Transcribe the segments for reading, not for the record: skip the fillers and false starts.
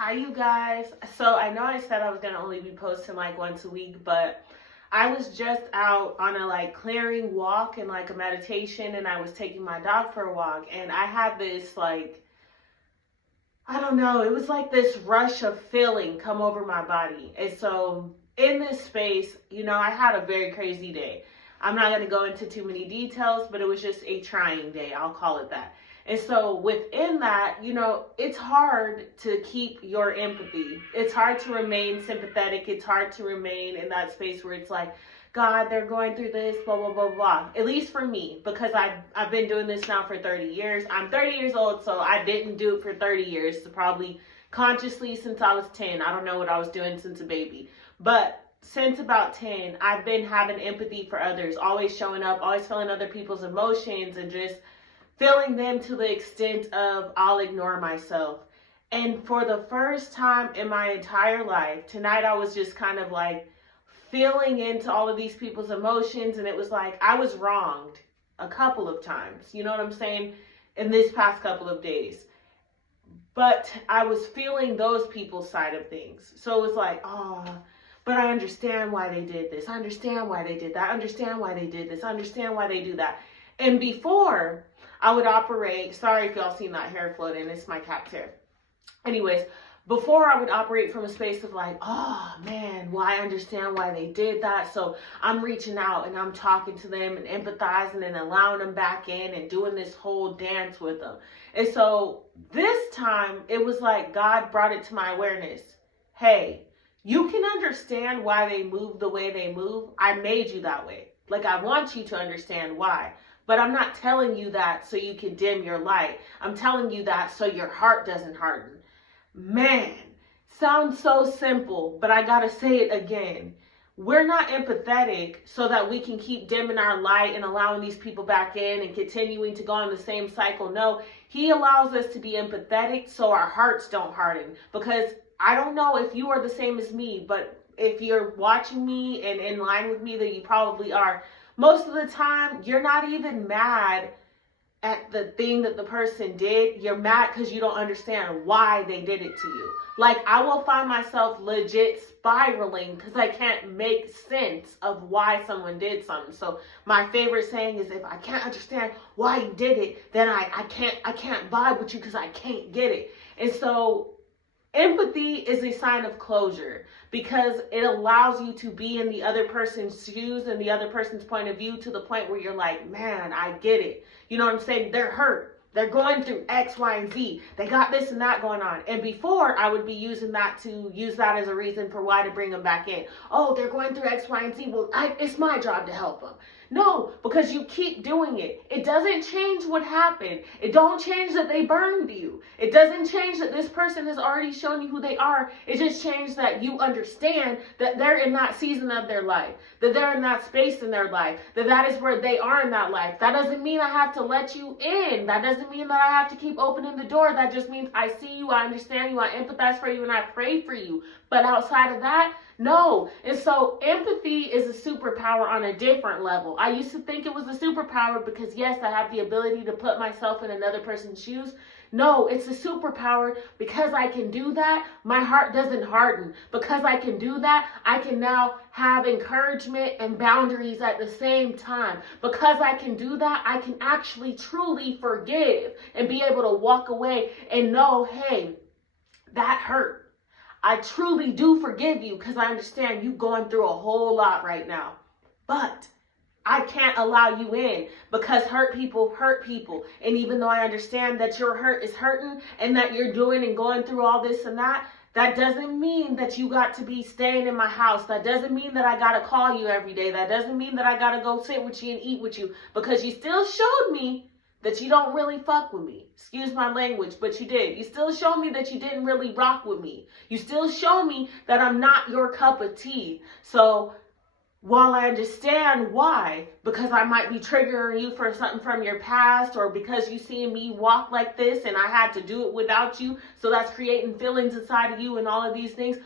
Hi, you guys. So I know I said I was gonna only be posting like once a week, but I was just out on a clearing walk and like a meditation, and I was taking my dog for a walk, and I had this I don't know, it was like this rush of feeling come over my body. And so in this space, I had a very crazy day. I'm not going to go into too many details, but it was just a trying day. I'll call it that. And so within that, it's hard to keep your empathy. It's hard to remain sympathetic. It's hard to remain in that space where it's like, God, they're going through this, blah, blah, blah, blah. At least for me, because I've been doing this now for 30 years. I'm 30 years old, so I didn't do it for 30 years. So probably consciously since I was 10. I don't know what I was doing since a baby. But since about 10, I've been having empathy for others, always showing up, always feeling other people's emotions and just feeling them to the extent of I'll ignore myself. And for the first time in my entire life, tonight I was just kind of like feeling into all of these people's emotions, and it was like I was wronged a couple of times, you know what I'm saying, in this past couple of days. But I was feeling those people's side of things. So it was like, oh, but I understand why they did this. I understand why they did that. I understand why they did this. I understand why they do that. And before I would operate, sorry if y'all seen that hair floating, it's my cat's hair. Anyways, before I would operate from a space of like, oh man, well, I understand why they did that. So I'm reaching out and I'm talking to them and empathizing and allowing them back in and doing this whole dance with them. And so this time it was like God brought it to my awareness. Hey, you can understand why they move the way they move. I made you that way. Like, I want you to understand why. But I'm not telling you that so you can dim your light. I'm telling you that so your heart doesn't harden. Man, sounds so simple, but I gotta say it again. We're not empathetic so that we can keep dimming our light and allowing these people back in and continuing to go on the same cycle. No, he allows us to be empathetic so our hearts don't harden. Because I don't know if you are the same as me, but if you're watching me and in line with me, that you probably are. Most of the time, you're not even mad at the thing that the person did. You're mad because you don't understand why they did it to you. Like, I will find myself legit spiraling because I can't make sense of why someone did something. So my favorite saying is, if I can't understand why you did it, then I can't vibe with you because I can't get it. And so empathy is a sign of closure because it allows you to be in the other person's shoes and the other person's point of view to the point where you're like, man, I get it. You know what I'm saying? They're hurt. They're going through X, Y, and Z. They got this and that going on. And before, I would be using that as a reason for why to bring them back in. Oh, they're going through X, Y, and Z. Well, it's my job to help them. No, because you keep doing it. It doesn't change what happened. It don't change that they burned you. It doesn't change that this person has already shown you who they are. It just changed that you understand that they're in that season of their life, that they're in that space in their life, that is where they are in that life. That doesn't mean I have to let you in. That doesn't mean that I have to keep opening the door. That just means I see you, I understand you, I empathize for you, and I pray for you. But outside of that, no. And so empathy is a superpower on a different level. I used to think it was a superpower because, yes, I have the ability to put myself in another person's shoes. No, it's a superpower because I can do that. My heart doesn't harden. Because I can do that, I can now have encouragement and boundaries at the same time. Because I can do that, I can actually truly forgive and be able to walk away and know, hey, that hurt. I truly do forgive you because I understand you going through a whole lot right now. But I can't allow you in because hurt people hurt people. And even though I understand that your hurt is hurting and that you're doing and going through all this and that, that doesn't mean that you got to be staying in my house. That doesn't mean that I got to call you every day. That doesn't mean that I got to go sit with you and eat with you, because you still showed me that you don't really fuck with me. Excuse my language, but you did. You still show me that you didn't really rock with me. You still show me that I'm not your cup of tea. So while I understand why, because I might be triggering you for something from your past, or because you see me walk like this and I had to do it without you, so that's creating feelings inside of you and all of these things,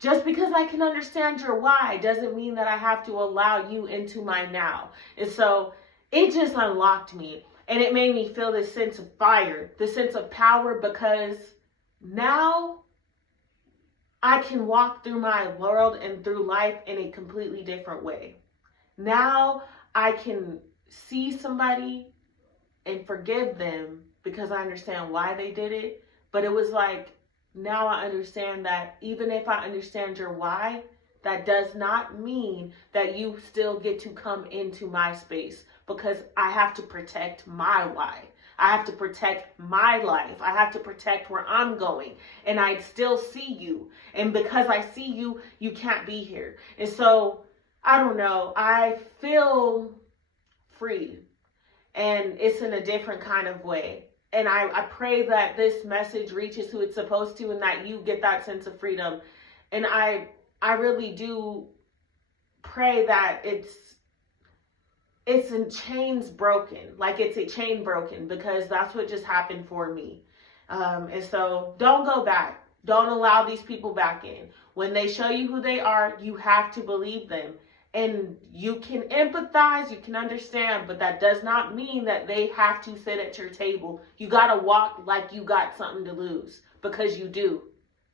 just because I can understand your why doesn't mean that I have to allow you into my now. And so it just unlocked me. And it made me feel this sense of fire, this sense of power, because now I can walk through my world and through life in a completely different way. Now I can see somebody and forgive them because I understand why they did it. But it was like, now I understand that even if I understand your why, that does not mean that you still get to come into my space, because I have to protect my why. I have to protect my life. I have to protect where I'm going. And I still see you. And because I see you, you can't be here. And so, I don't know. I feel free. And it's in a different kind of way. And I pray that this message reaches who it's supposed to, and that you get that sense of freedom. And I really do pray that it's in chains broken, like it's a chain broken, because that's what just happened for me. And so don't go back. Don't allow these people back in. When they show you who they are, you have to believe them. And you can empathize, you can understand, but that does not mean that they have to sit at your table. You got to walk like you got something to lose, because you do.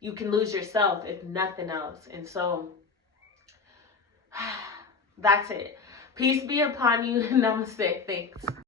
You can lose yourself if nothing else. And so that's it. Peace be upon you. Namaste. Thanks.